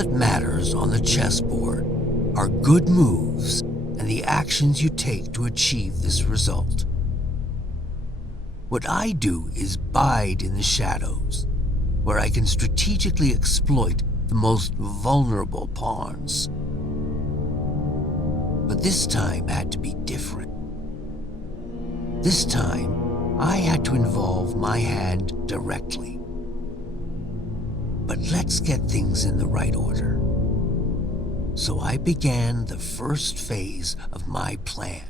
that matters on the chessboard are good moves and the actions you take to achieve this result. What I do is bide in the shadows, where I can strategically exploit the most vulnerable pawns. But this time had to be different. This time, I had to involve my hand directly. But let's get things in the right order. So I began the first phase of my plan.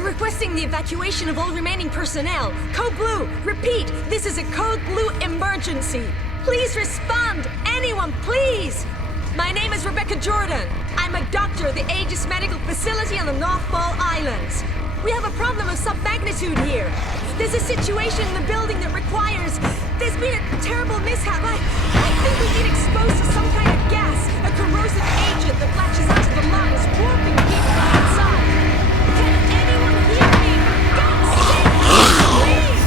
Requesting the evacuation of all remaining personnel. Code Blue, repeat, this is a Code Blue emergency. Please respond, anyone, please. My name is Rebecca Jordan. I'm a doctor at the Aegis Medical Facility on the North Ball Islands. We have a problem of some magnitude here. There's a situation in the building that requires... There's been a terrible mishap. I think we've been exposed to some kind of gas, a corrosive agent that latches onto the lungs, warping people inside. Can anyone hear me? For God's sake, please!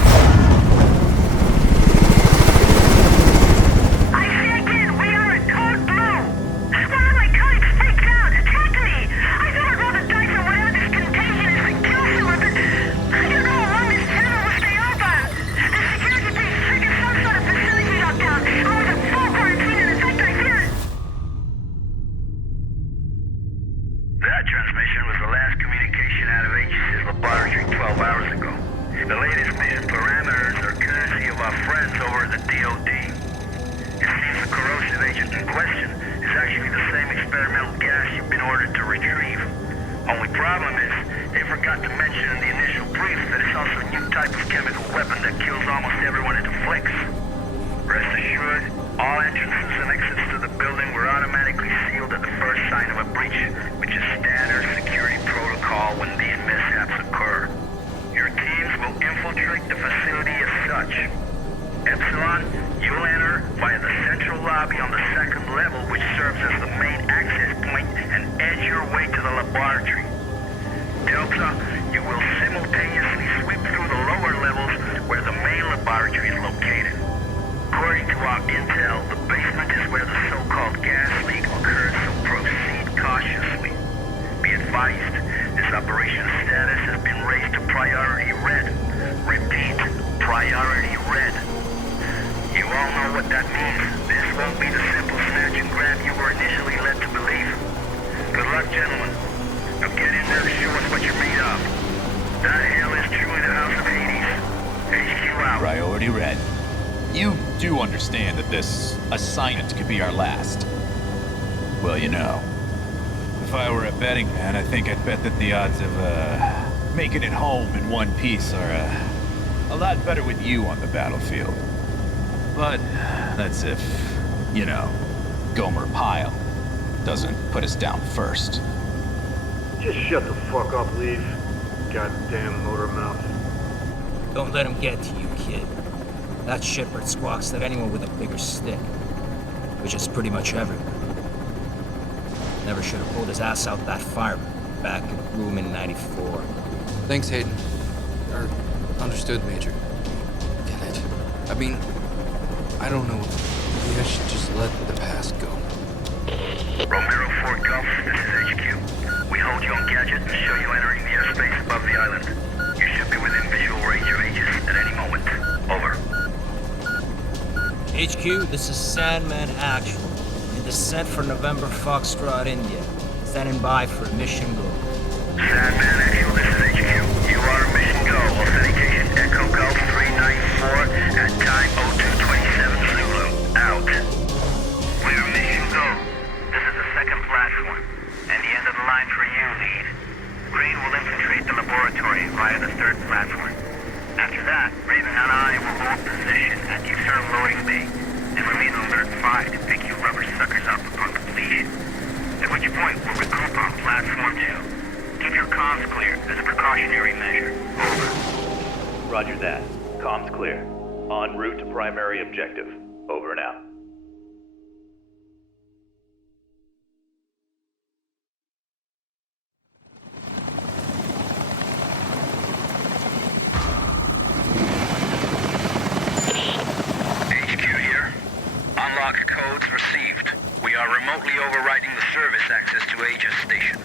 I say again, we are at Code Blue. One of my colleagues freaked out, attacked me. I thought I'd roll the dice on whatever this contagion is and kill someone, but I don't know how long this channel will stay open. The security team triggered some sort of facility lockdown. I was in full quarantine, and in fact, I fear it. That transmission was the last communication out of Aegis' laboratory 12 hours ago. The latest mission parameters are courtesy of our friends over at the DOD. It seems the corrosive agent in question is actually the same experimental gas you've been ordered to retrieve. Only problem is, they forgot to mention in the initial brief that it's also a new type of chemical weapon that kills almost everyone it afflicts. Rest assured, all entrances and exits to the building were automatically sealed at the first sign of a breach, which is standard security protocol when these mishaps occur. Your teams will infiltrate the facility as such. Epsilon, you'll enter via the central lobby on the second level, which serves as the main access point, and edge your way to the laboratory. Delta, you will simultaneously sweep through the lower levels where the main laboratory is located. According to our intel, the basement is where the so-called gas leak occurred, so proceed cautiously. Be advised, this operation's status has been raised to priority red. Repeat, priority red. You all know what that means. This won't be the simple snatch and grab you were initially led to believe. Good luck, gentlemen. Now get in there and show us what you're made of. That hell is truly the House of Hades. HQ out. Priority red. You do understand that this assignment could be our last. Well, you know, if I were a betting man, I think I'd bet that the odds of making it home in one piece are a lot better with you on the battlefield. But that's if, you know, Gomer Pyle doesn't put us down first. Just shut the fuck up, Leaf. Goddamn motor mouth. Don't let him get to you, kid. That shitbird squawks at anyone with a bigger stick, which is pretty much everyone. Never should have pulled his ass out that fire back in the room in '94. Thanks, Hayden. Understood, Major. Damn it. I mean, I don't know. Maybe I should just let the past go. Romero 4 Golf, this is HQ. We hold you on gadget and show you entering the airspace above the island. You should be within visual range of Aegis at any moment. Over. HQ, this is Sandman Actual. In descent for November Foxtrot, India. Standing by for mission go. Sandman Actual, this is HQ. You are mission go. Authentication Echo Golf 394 at time 0227 Zulu. Out. We are mission go. This is the second platform, and the end of the line for you, lead. Green will infiltrate the laboratory via the third platform. After that, Raven and I will hold position at the external loading bay and remain alert 5 to pick you rubber suckers up upon completion. At which point, we'll regroup on platform 2. Keep your comms clear as a precautionary measure. Over. Roger that. Comms clear. En route to primary objective. Over and out. station.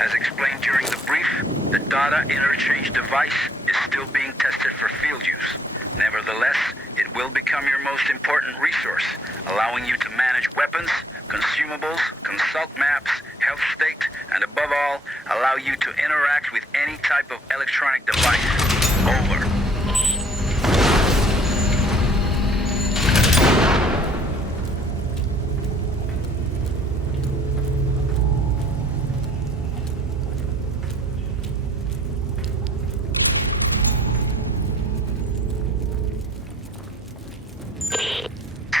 As explained during the brief, the data interchange device is still being tested for field use. Nevertheless, it will become your most important resource, allowing you to manage weapons, consumables, consult maps, health state, and above all, allow you to interact with any type of electronic device. Over.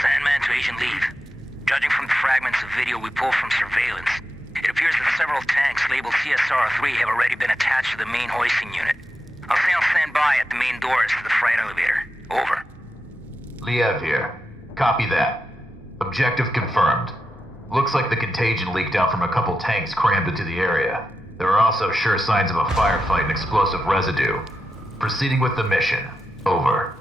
Sandman to Agent Leave. Judging from the fragments of video we pulled from surveillance, it appears that several tanks labeled CSR-3 have already been attached to the main hoisting unit. I'll stay on standby at the main doors to the freight elevator. Over. Liev here. Copy that. Objective confirmed. Looks like the contagion leaked out from a couple tanks crammed into the area. There are also sure signs of a firefight and explosive residue. Proceeding with the mission. Over.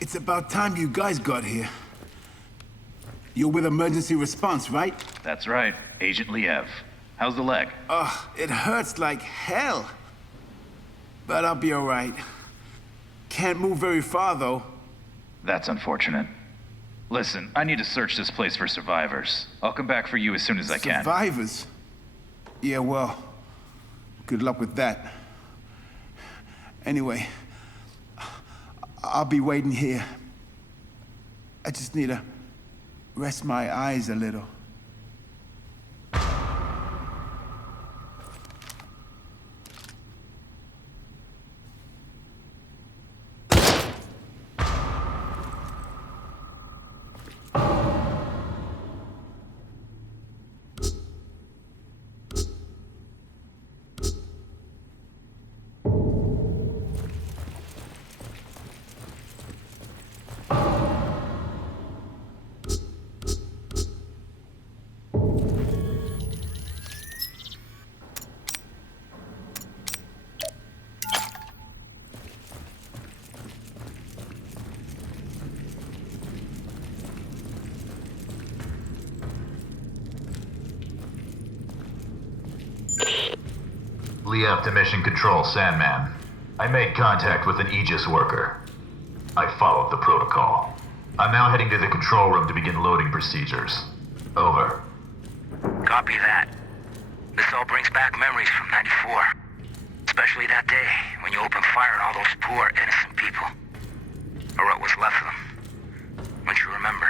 It's about time you guys got here. You're with emergency response, right? That's right. Agent Liev. How's the leg? Ugh, it hurts like hell. But I'll be all right. Can't move very far, though. That's unfortunate. Listen, I need to search this place for survivors. I'll come back for you as soon as I can. Survivors? Yeah, well, good luck with that. Anyway, I'll be waiting here. I just need to rest my eyes a little. Liev to Mission Control, Sandman. I made contact with an Aegis worker. I followed the protocol. I'm now heading to the control room to begin loading procedures. Over. Copy that. This all brings back memories from '94. Especially that day when you opened fire on all those poor, innocent people. Or what was left of them. Don't you remember?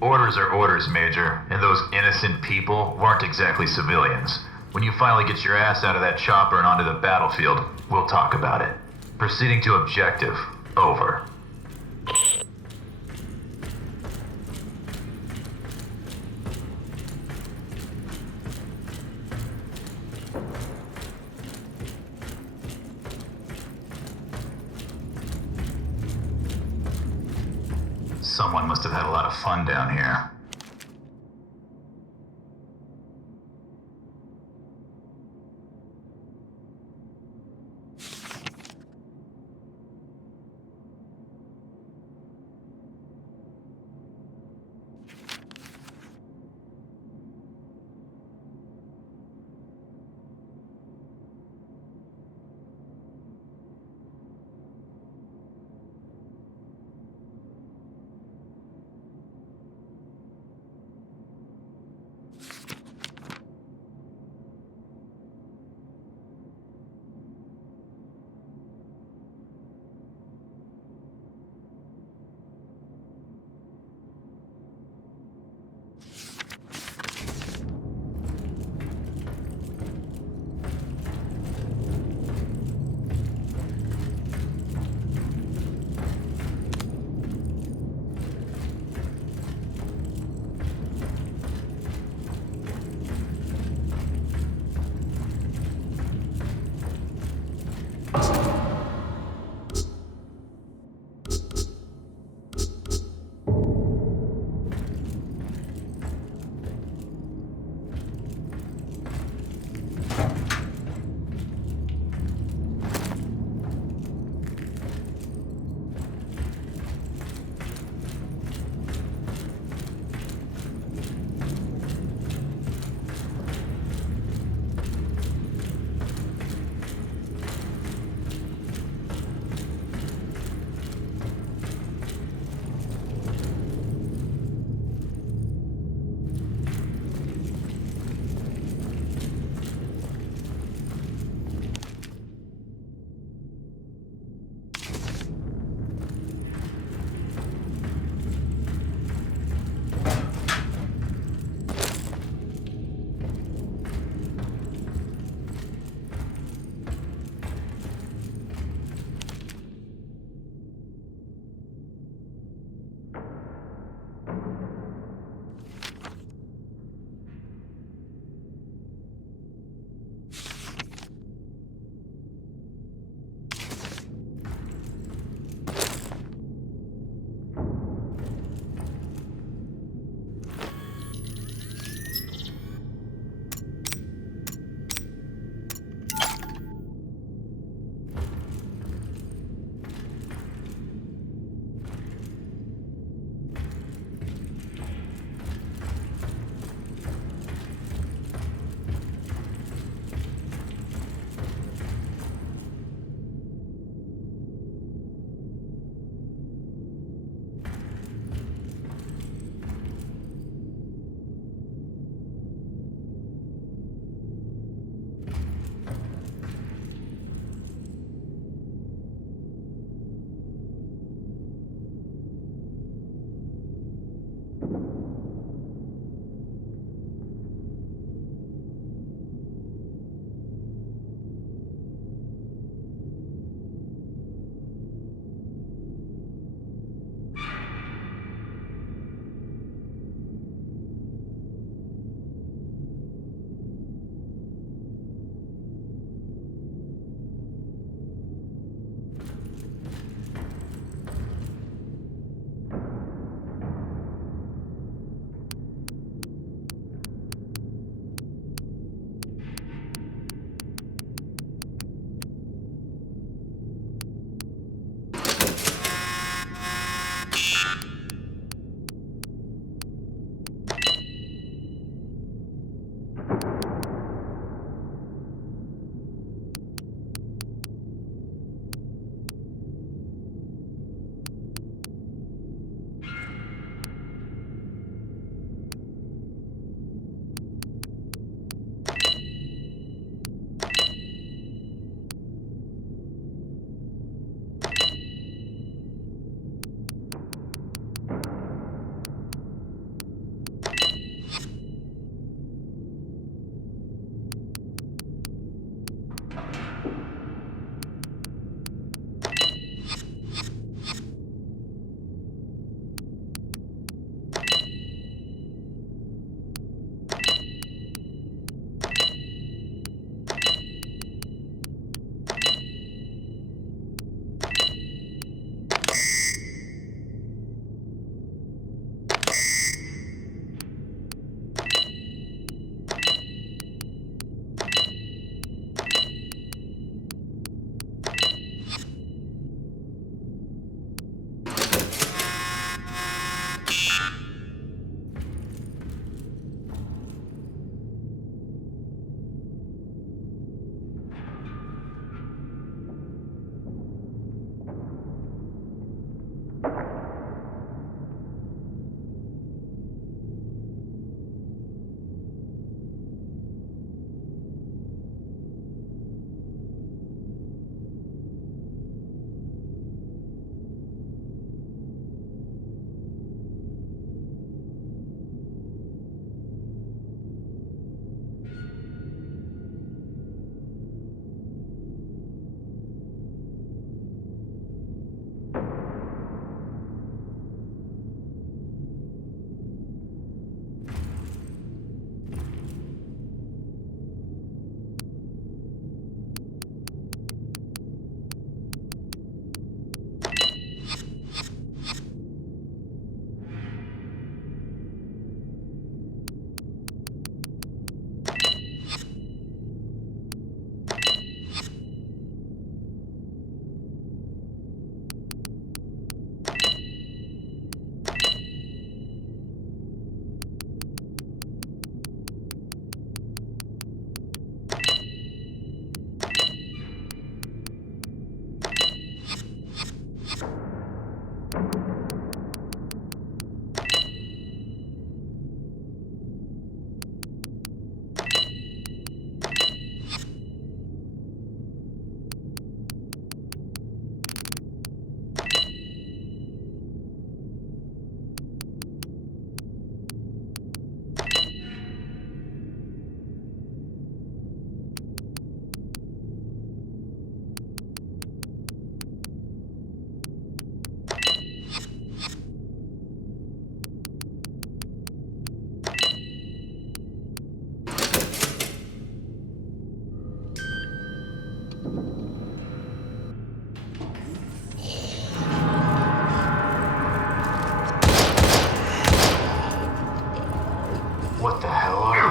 Orders are orders, Major, and those innocent people weren't exactly civilians. When you finally get your ass out of that chopper and onto the battlefield, we'll talk about it. Proceeding to objective. Over. Someone must have had a lot of fun down here.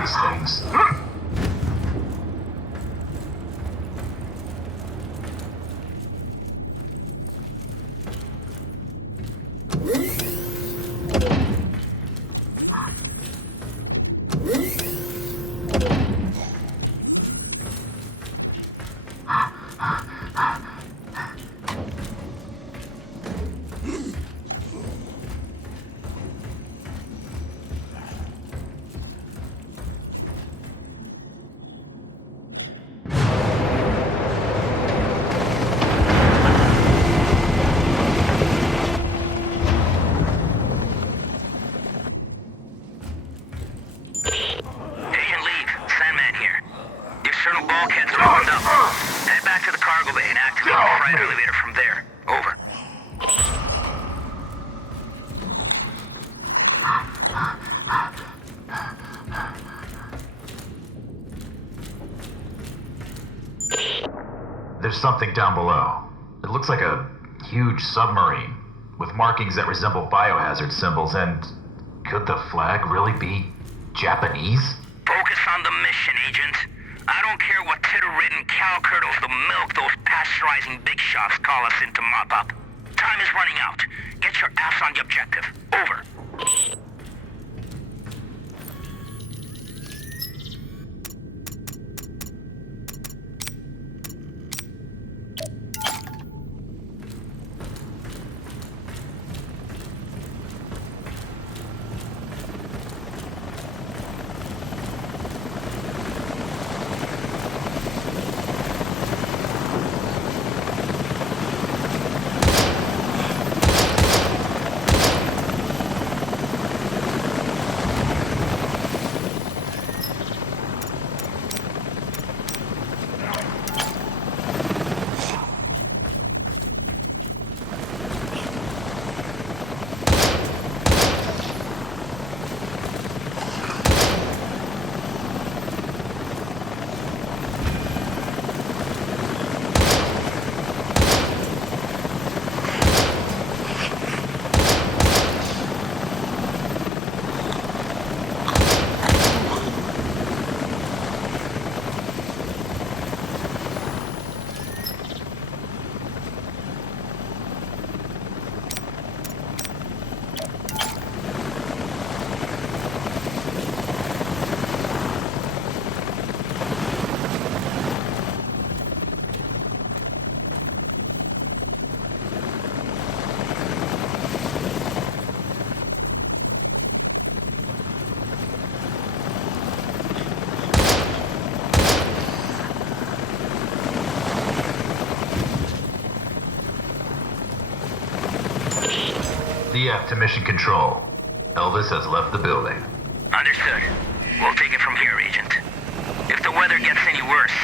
these things. There's something down below. It looks like a huge submarine with markings that resemble biohazard symbols, and could the flag really be Japanese? Focus on the mission, Agent. I don't care what titter-ridden cow curdles the milk those pasteurizing big shots call us in to mop up. Time is running out. Get your ass on the objective. Over. DF to mission control. Elvis has left the building. Understood. We'll take it from here, Agent. If the weather gets any worse,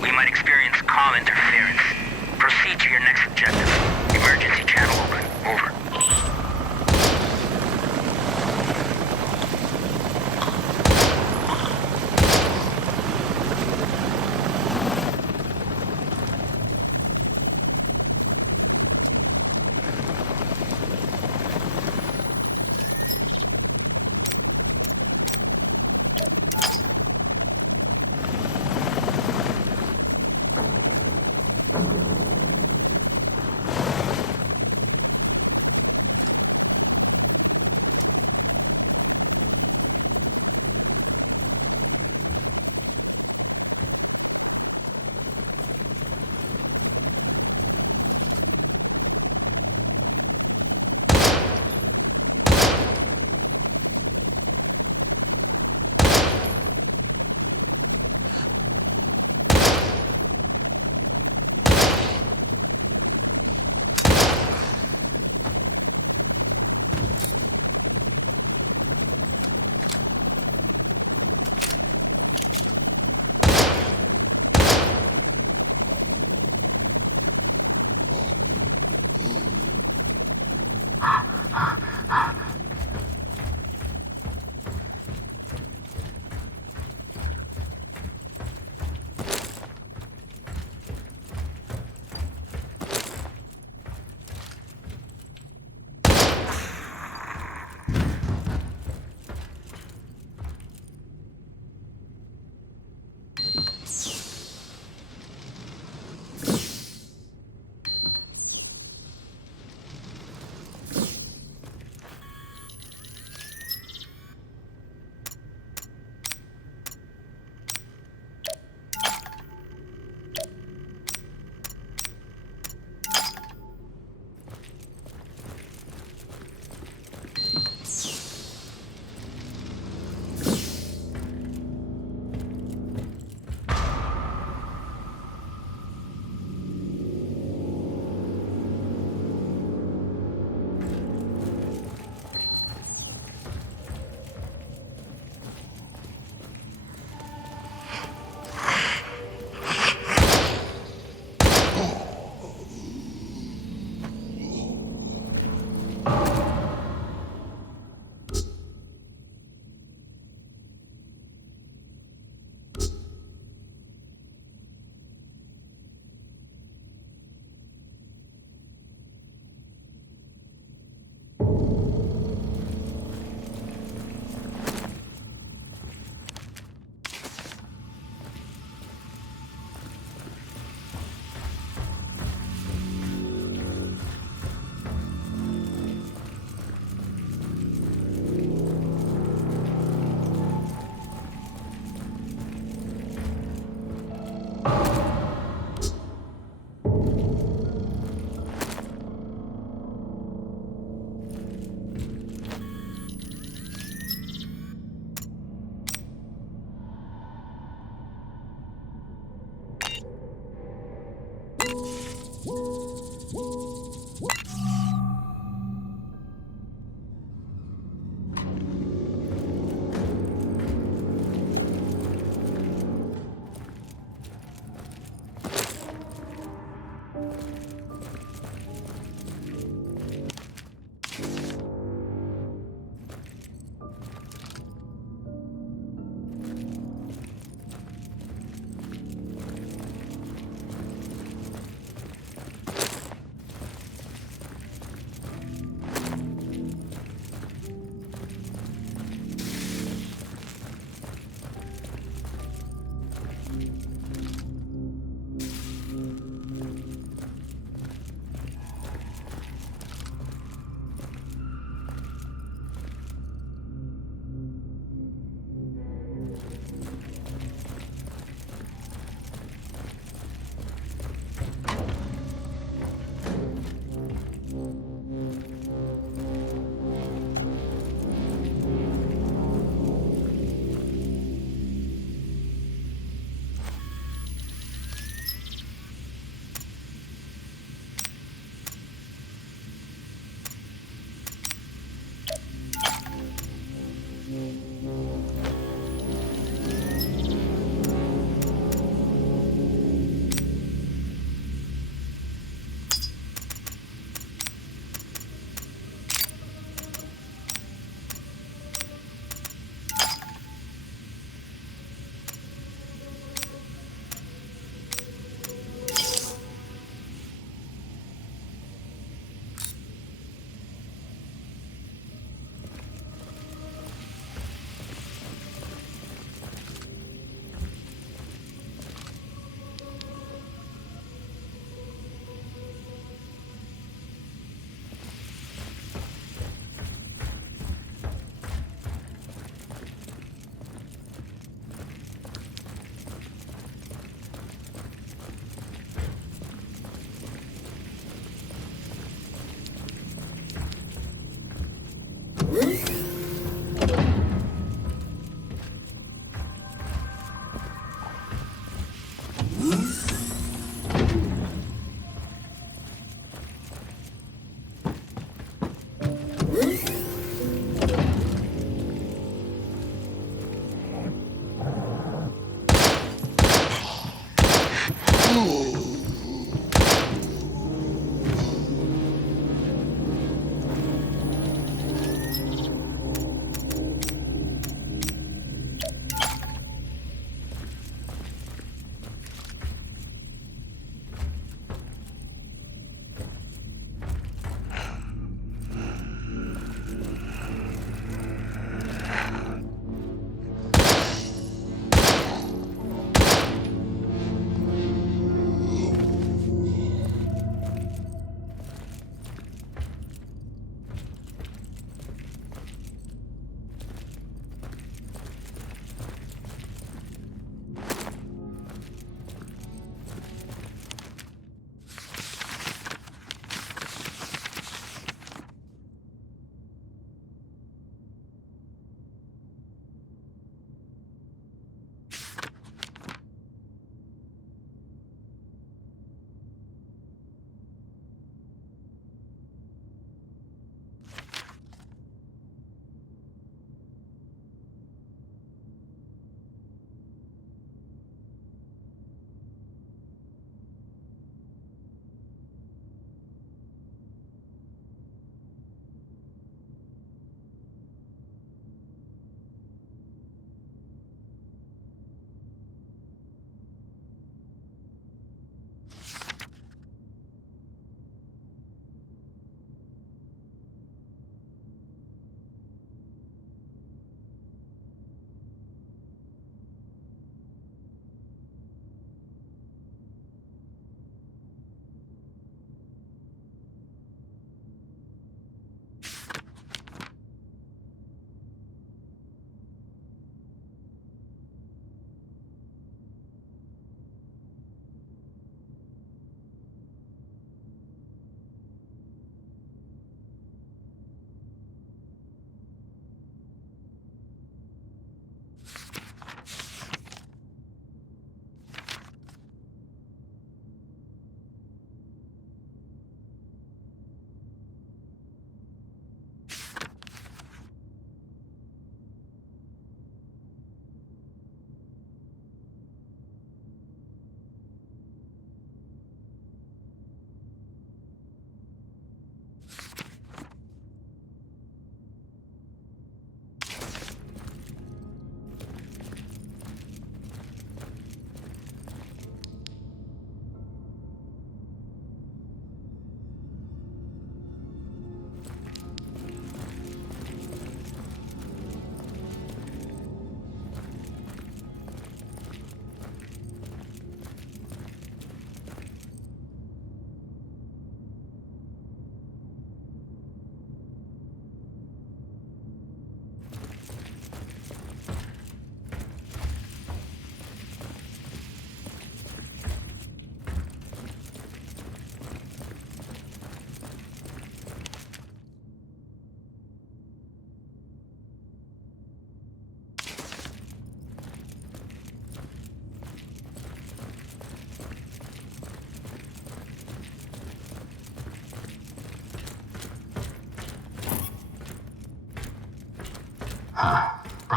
we might experience comm interference. Proceed to your next objective. Emergency channel open. Over.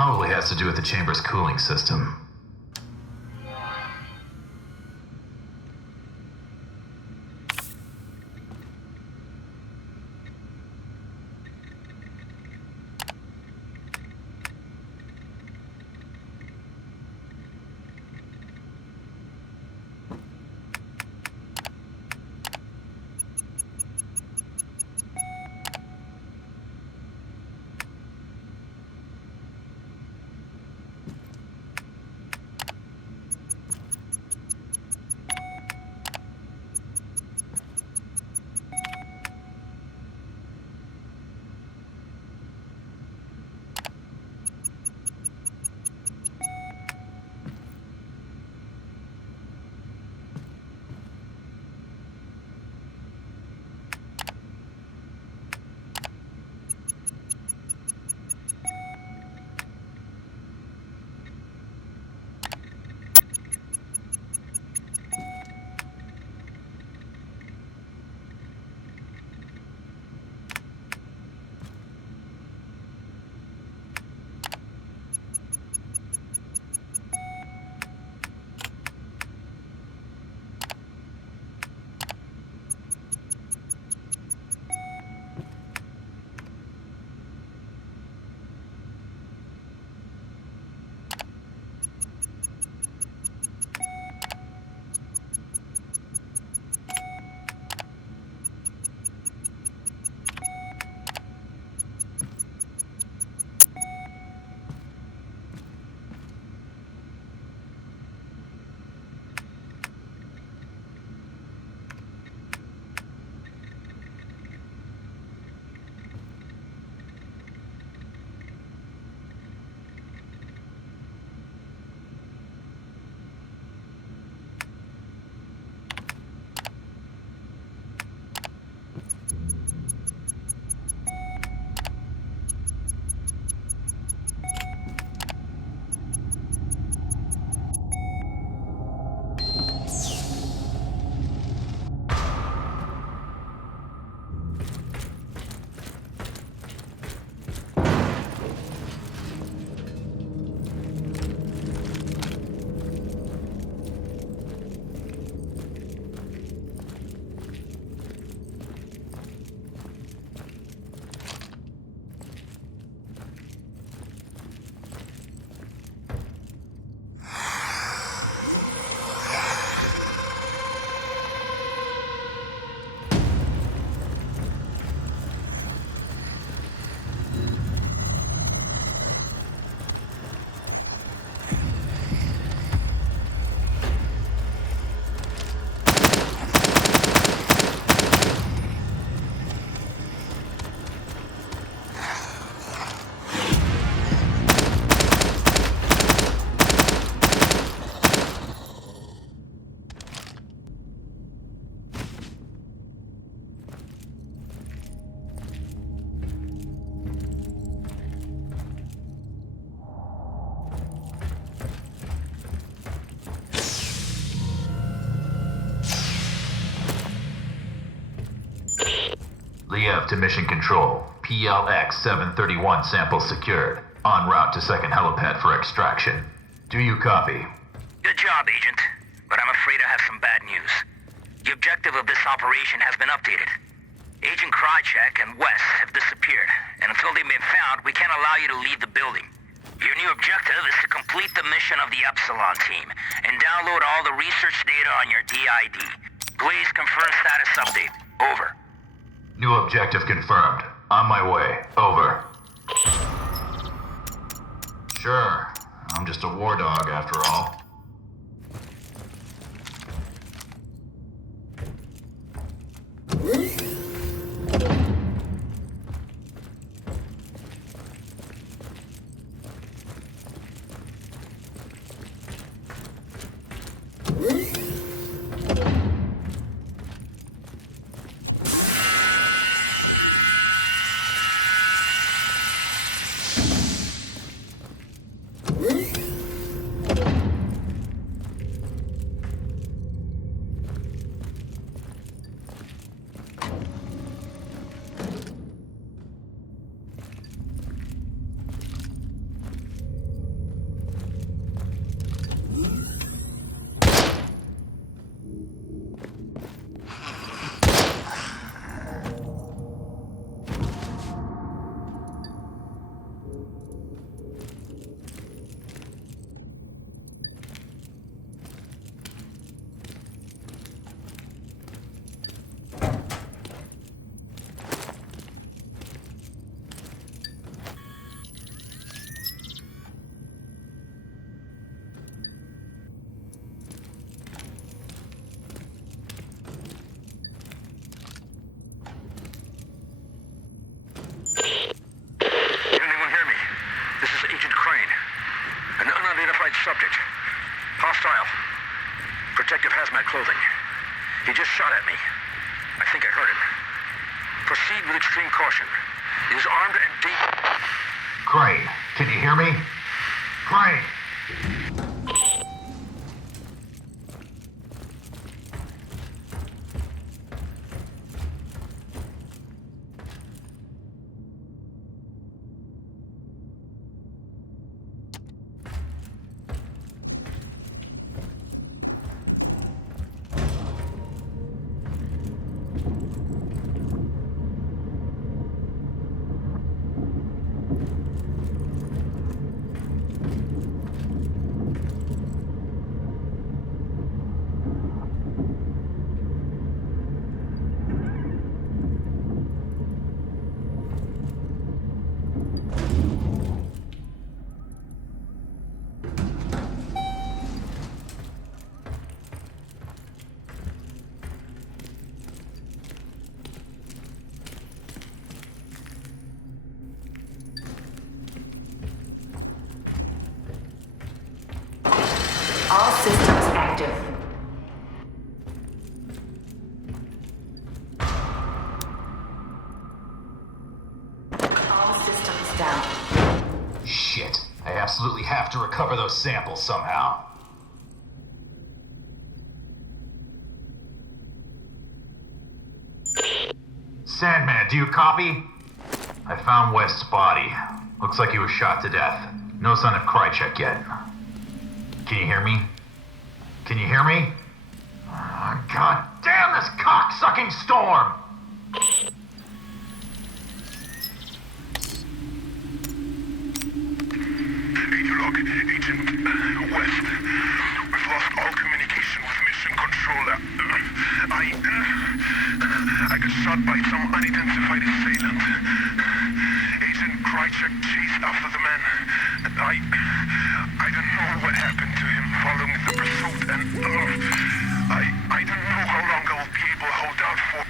Probably has to do with the chamber's cooling system. Liev to Mission Control. PLX 731 sample secured. En route to second helipad for extraction. Do you copy? Good job, Agent. But I'm afraid I have some bad news. The objective of this operation has been updated. Agent Krychek and Wes have disappeared, and until they've been found, we can't allow you to leave the building. Your new objective is to complete the mission of the Epsilon team, and download all the research data on your DID. Please confirm status update. Over. New objective confirmed. On my way. Over. Sure. I'm just a war dog after all. Hostile. Protective hazmat clothing. He just shot at me. I think I heard him. Proceed with extreme caution. He is armed and deep. Crane, can you hear me? Crane! All systems active. All systems down. Shit. I absolutely have to recover those samples somehow. Sandman, do you copy? I found West's body. Looks like he was shot to death. No sign of Krychek yet. Can you hear me? Can you hear me? Oh, God damn this cock-sucking storm! Log, Agent West. We've lost all communication with Mission Controller. I got shot by some unidentified assailant. Agent Krychek chased after the man. I don't know what happened to him following the pursuit, and I don't know how long I will be able to hold out for.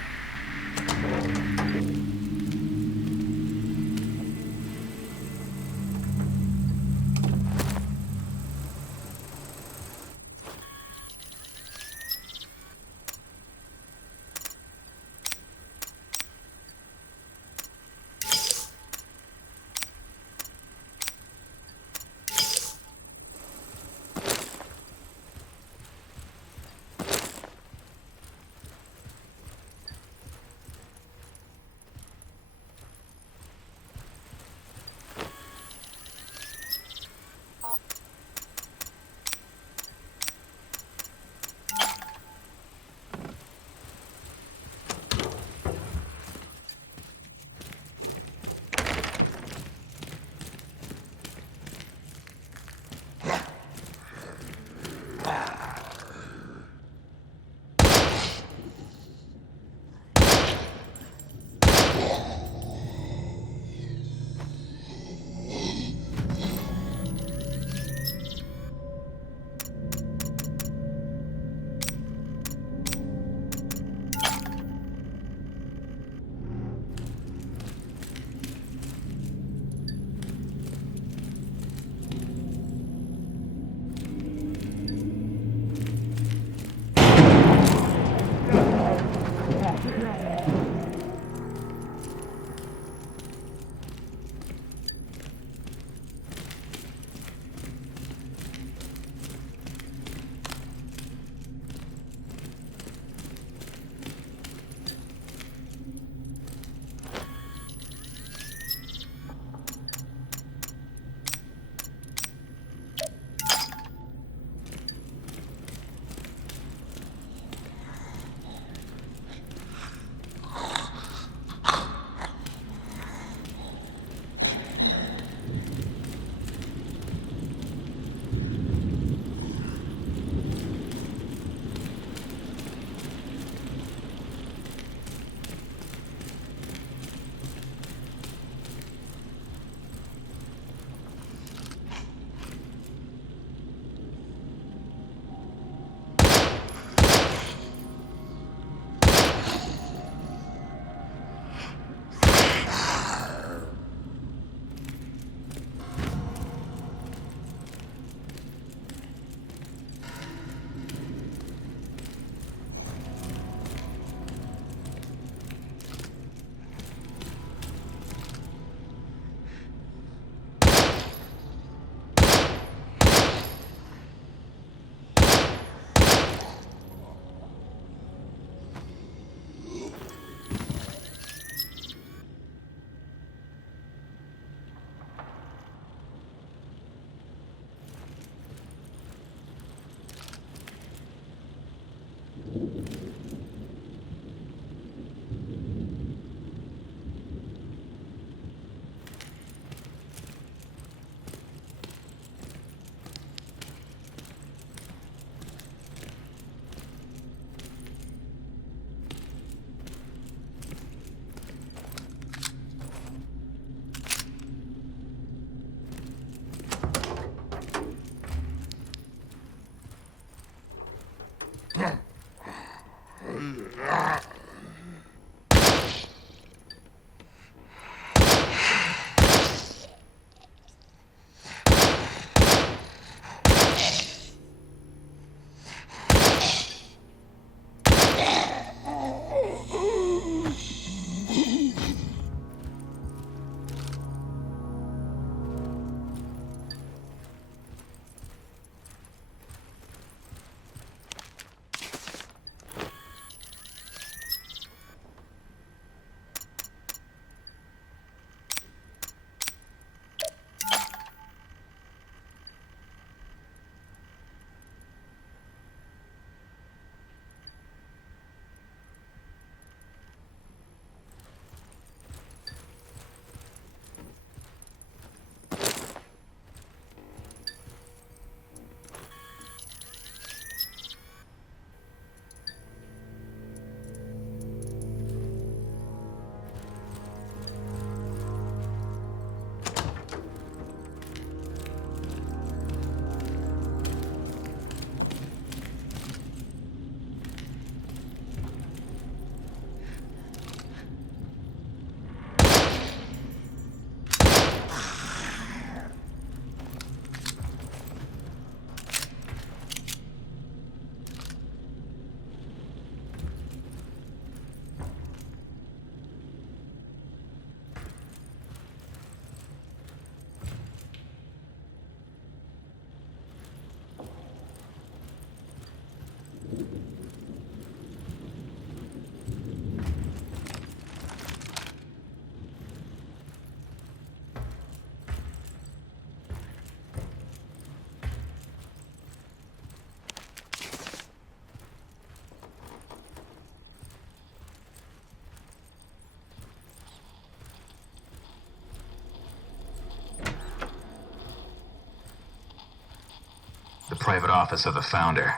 The private office of the founder.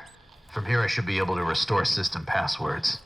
From here I should be able to restore system passwords.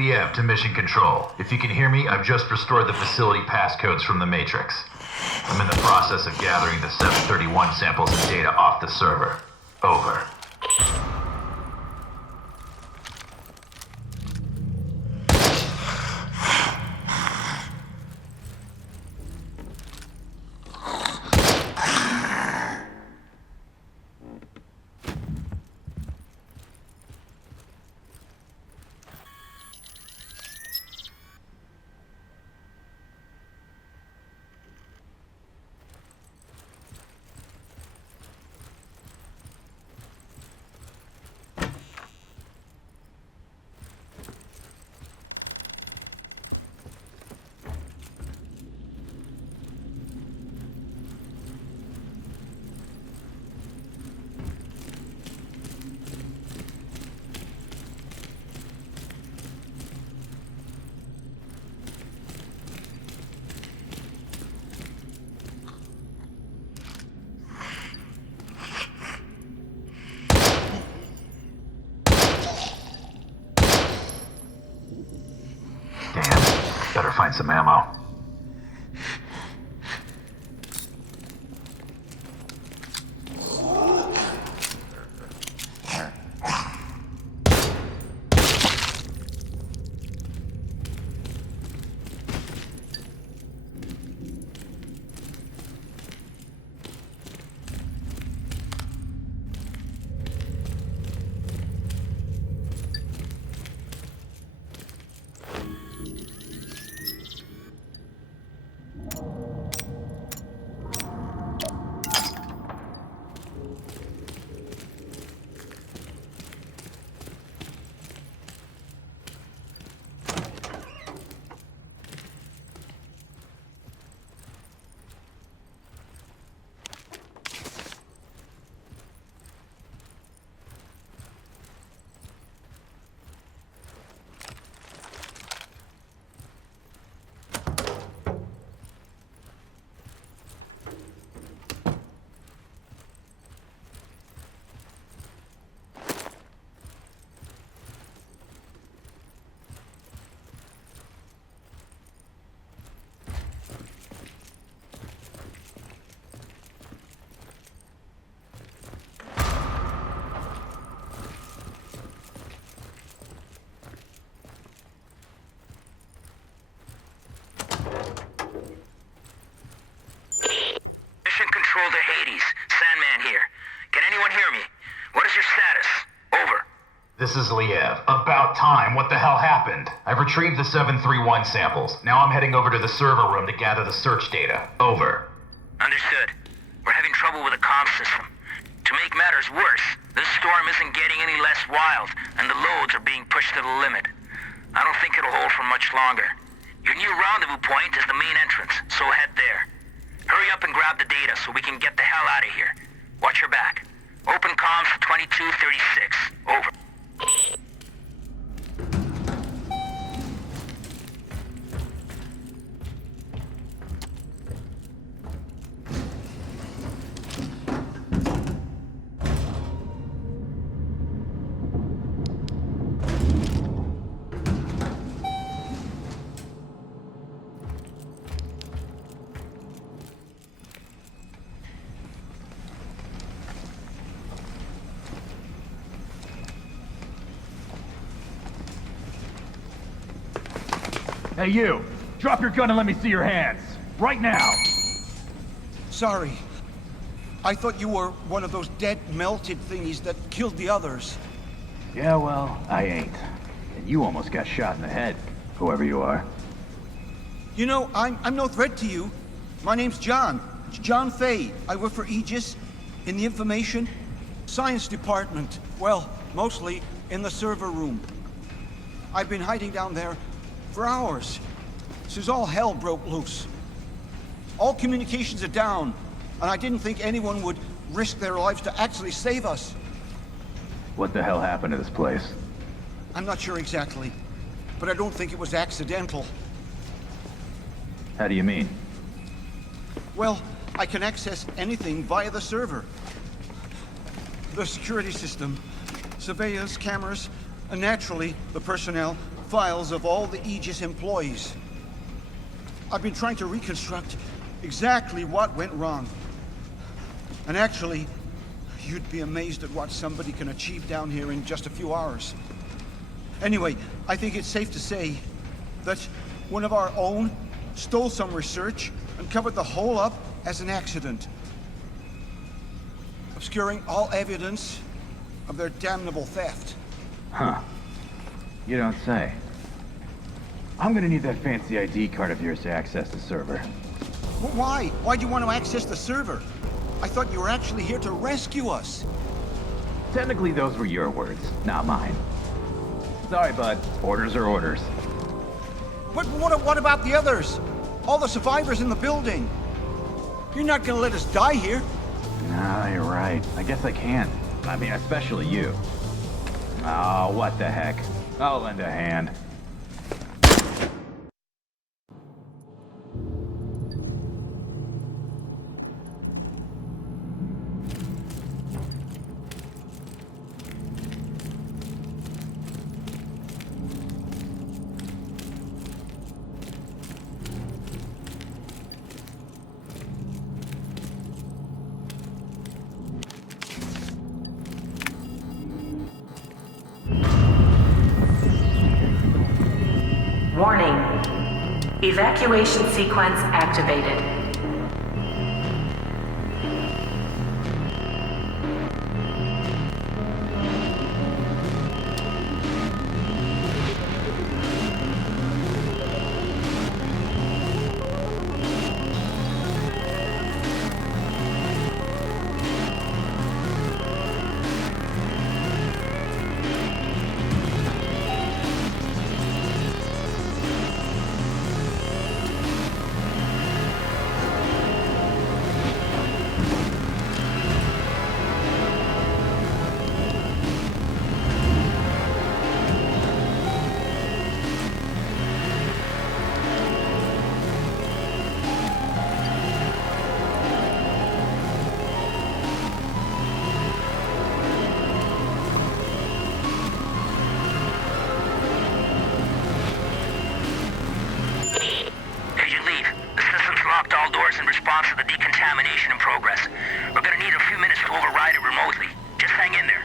Liev to Mission Control. If you can hear me, I've just restored the facility passcodes from the Matrix. I'm in the process of gathering the 731 samples and data off the server. Over. Better find some ammo. Control to Hades. Sandman here. Can anyone hear me? What is your status? Over. This is Liev. About time. What the hell happened? I've retrieved the 731 samples. Now I'm heading over to the server room to gather the search data. Over. Understood. We're having trouble with the comm system. To make matters worse, this storm isn't getting any less wild, and the loads are being pushed to the limit. I don't think it'll hold for much longer. Your new rendezvous point is the main entrance, so head there. Hurry up and grab the data so we can get the hell out of here. Watch your back. Open comms for 2236. Over. Hey you! Drop your gun and let me see your hands! Right now! Sorry. I thought you were one of those dead, melted thingies that killed the others. Yeah, well, I ain't. And you almost got shot in the head, whoever you are. You know, I'm no threat to you. My name's John. John Fay. I work for Aegis in the information science department. Well, mostly in the server room. I've been hiding down there for hours, since all hell broke loose. All communications are down, and I didn't think anyone would risk their lives to actually save us. What the hell happened to this place? I'm not sure exactly, but I don't think it was accidental. How do you mean? Well, I can access anything via the server. The security system, surveillance cameras, and naturally, the personnel files of all the Aegis employees. I've been trying to reconstruct exactly what went wrong. And actually, you'd be amazed at what somebody can achieve down here in just a few hours. Anyway, I think it's safe to say that one of our own stole some research and covered the whole up as an accident, obscuring all evidence of their damnable theft. Huh. You don't say. I'm gonna need that fancy ID card of yours to access the server. Well, why? Why do you want to access the server? I thought you were actually here to rescue us. Technically, those were your words, not mine. Sorry, bud. Orders are orders. But what about the others? All the survivors in the building? You're not gonna let us die here. No, you're right. I guess I can't. I mean, especially you. Oh, what the heck. I'll lend a hand. Warning. Evacuation sequence activated. in response to the decontamination in progress. We're gonna need a few minutes to override it remotely. Just hang in there.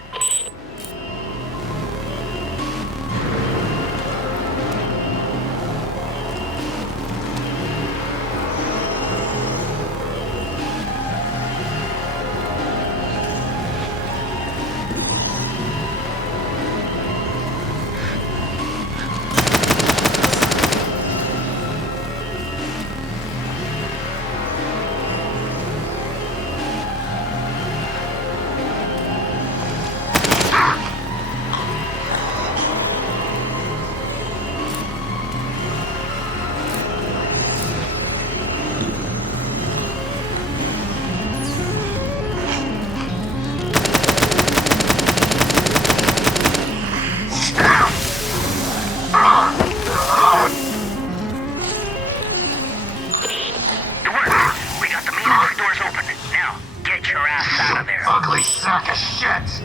Ugly sack of shit!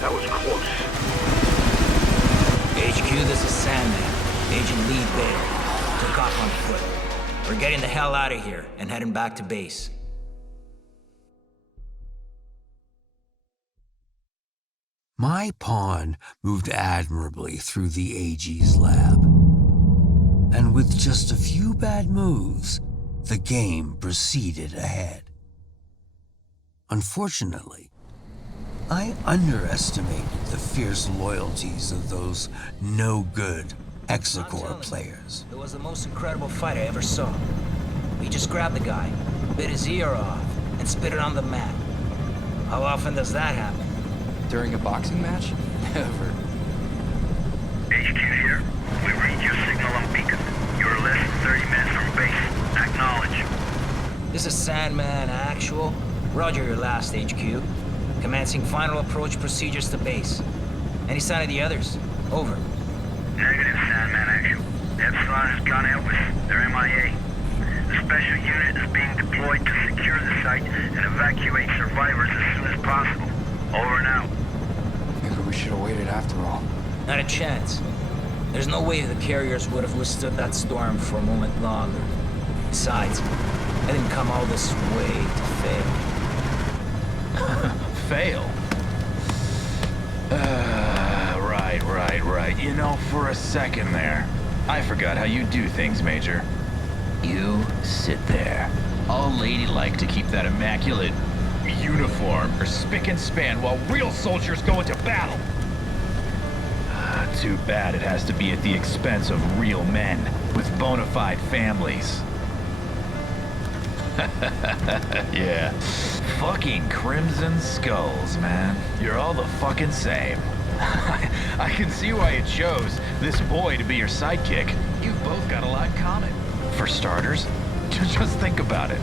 That was close. HQ, this is Sandman. Agent Lee Bale. Took off on foot. We're getting the hell out of here and heading back to base. My pawn moved admirably through the AG's lab. And with just a few bad moves, the game proceeded ahead. Unfortunately, I underestimated the fierce loyalties of those no-good Hexacore players. It was the most incredible fight I ever saw. We just grabbed the guy, bit his ear off, and spit it on the mat. How often does that happen? During a boxing match? Never. HQ here. We read your signal on beacon. You're less than 30 minutes from base. Acknowledge. This is Sandman Actual. Roger your last, HQ. Commencing final approach procedures to base. Any sign of the others? Over. Negative, Sandman Actual. Epsilon has gone Elvis. They're MIA. A special unit is being deployed to secure the site and evacuate survivors as soon as possible. Over and out. Maybe we should have waited after all. Not a chance. There's no way the carriers would have withstood that storm for a moment longer. Besides, I didn't come all this way to fail. Fail? Right. You know, for a second there, I forgot how you do things, Major. You sit there, all ladylike to keep that immaculate uniform or spick and span while real soldiers go into battle. Too bad it has to be at the expense of real men with bona fide families. Yeah. Fucking Crimson Skulls, man. You're all the fucking same. I can see why you chose this boy to be your sidekick. You've both got a lot in common. For starters, just think about it.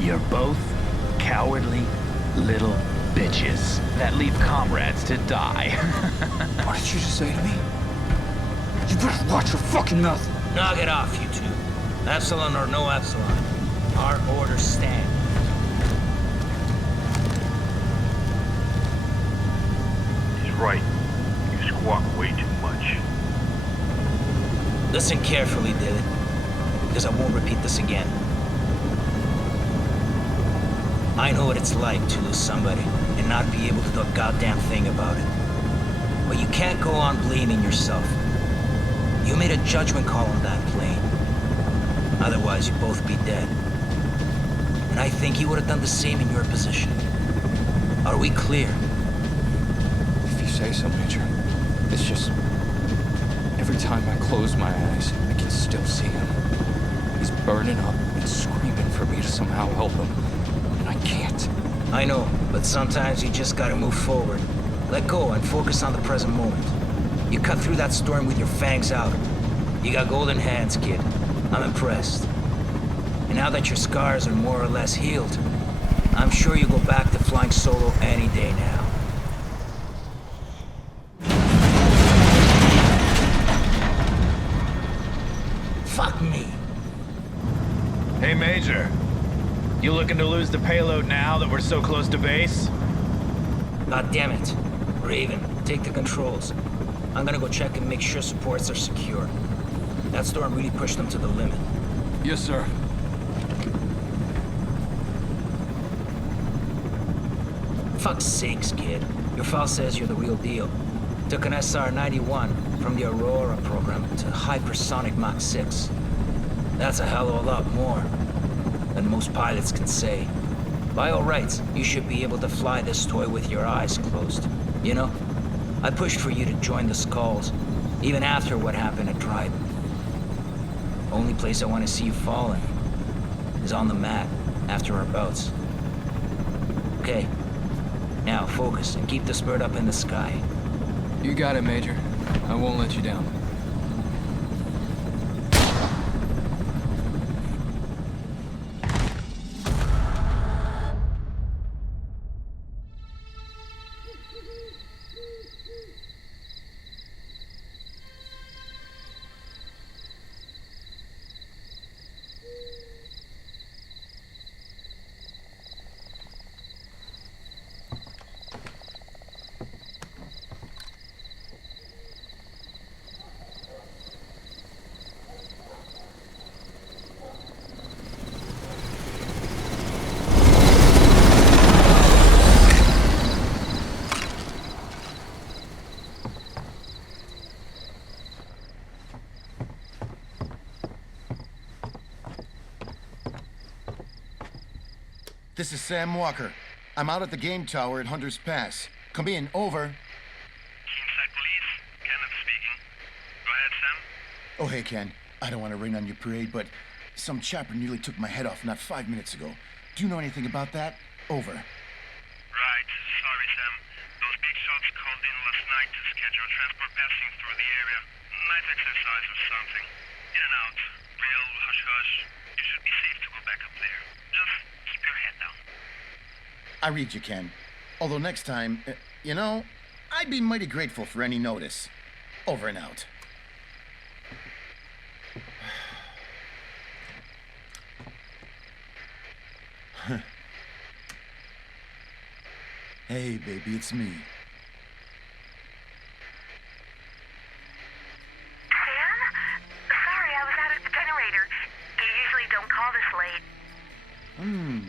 You're both cowardly little bitches that leave comrades to die. What did you just say to me? You better watch your fucking mouth. Knock it off, you two. Epsilon or no Epsilon. Our orders stand. He's right. You squawk way too much. Listen carefully, Dylan, because I won't repeat this again. I know what it's like to lose somebody and not be able to do a goddamn thing about it. But you can't go on blaming yourself. You made a judgment call on that plane. Otherwise, you'd both be dead. And I think you would have done the same in your position. Are we clear? If you say so, Major. It's just... every time I close my eyes, I can still see him. He's burning up and screaming for me to somehow help him. And I can't. I know, but sometimes you just gotta move forward. Let go and focus on the present moment. You cut through that storm with your fangs out. You got golden hands, kid. I'm impressed. And now that your scars are more or less healed, I'm sure you'll go back to flying solo any day now. Fuck me. Hey, Major. You looking to lose the payload now that we're so close to base? God damn it. Raven, take the controls. I'm gonna go check and make sure supports are secure. That storm really pushed them to the limit. Yes, sir. Fuck's sakes, kid. Your file says you're the real deal. Took an SR-91 from the Aurora program to hypersonic Mach 6. That's a hell of a lot more than most pilots can say. By all rights, you should be able to fly this toy with your eyes closed. You know, I pushed for you to join the Skulls, even after what happened at Dryden. Only place I want to see you falling is on the mat after our bouts. Okay, now focus and keep this bird up in the sky. You got it, Major. I won't let you down. This is Sam Walker. I'm out at the game tower at Hunter's Pass. Come in, over. Inside Police, Kenneth speaking. Go ahead, Sam. Oh, hey, Ken. I don't want to rain on your parade, but some chopper nearly took my head off not 5 minutes ago. Do you know anything about that? Over. Right, sorry, Sam. Those big shots called in last night to schedule transport passing through the area. Night exercise or something. In and out. Real hush-hush. You should be safe to go back up there. Just keep your head down. I read you, Ken. Although next time, you know, I'd be mighty grateful for any notice. Over and out. Hey, baby, it's me. Sam? Sorry, I was out at the generator. You usually don't call this late.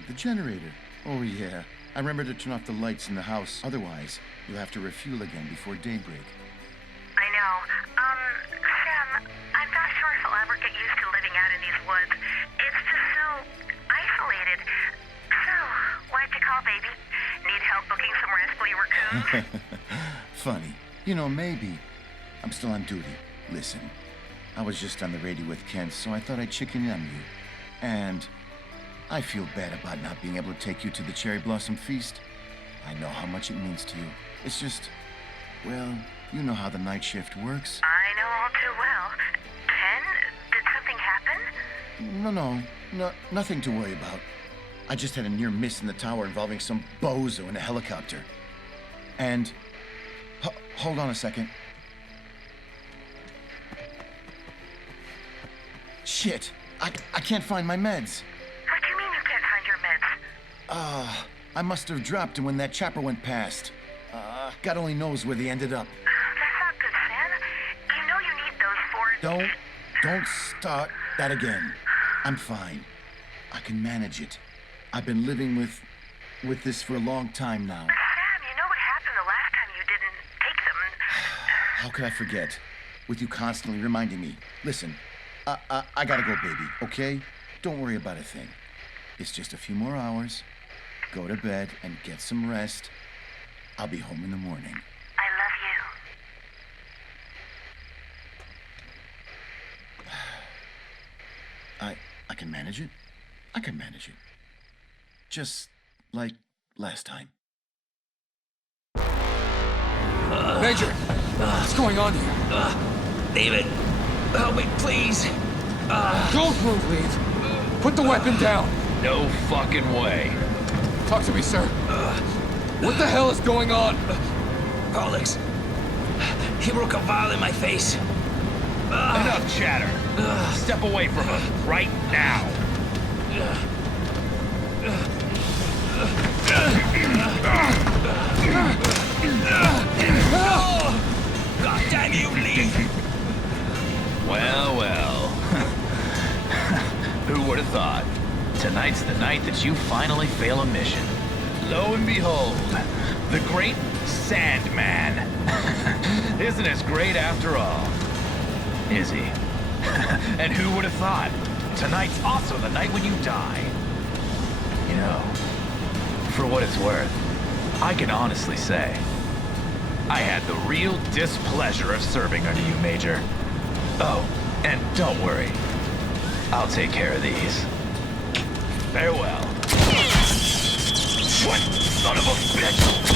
The generator. Oh, yeah. I remember to turn off the lights in the house. Otherwise, you'll have to refuel again before daybreak. I know. Sam, I'm not sure if I'll ever get used to living out in these woods. It's just so isolated. So, why'd you call, baby? Need help booking some rascally raccoons? Funny. You know, maybe. I'm still on duty. Listen, I was just on the radio with Kent, so I thought I'd chicken in on you. And I feel bad about not being able to take you to the Cherry Blossom Feast. I know how much it means to you. It's just, well, you know how the night shift works. I know all too well. Ken, did something happen? No, nothing to worry about. I just had a near miss in the tower involving some bozo in a helicopter. And, hold on a second. Shit, I can't find my meds. What do you mean you can't find your meds? I must have dropped them when that chopper went past. God only knows where they ended up. That's not good, Sam. You know you need those for... Don't start that again. I'm fine. I can manage it. I've been living with this for a long time now. Sam, you know what happened the last time you didn't take them? How could I forget? With you constantly reminding me. Listen, I gotta go, baby, okay? Don't worry about a thing. It's just a few more hours. Go to bed and get some rest. I'll be home in the morning. I love you. I can manage it. I can manage it. Just like last time. Major, what's going on here? David, help me, please. Don't move, Leave. Put the weapon down. No fucking way. Talk to me, sir. What the hell is going on? Alex, he broke a vial in my face. Enough chatter. Step away from him right now. God damn you, Lee! Well. Who would have thought? Tonight's the night that you finally fail a mission. Lo and behold, the great Sandman isn't as great after all, is he? And who would have thought? Tonight's also the night when you die. You know, for what it's worth, I can honestly say, I had the real displeasure of serving under you, Major. Oh, and don't worry, I'll take care of these. Farewell. What son of a bitch!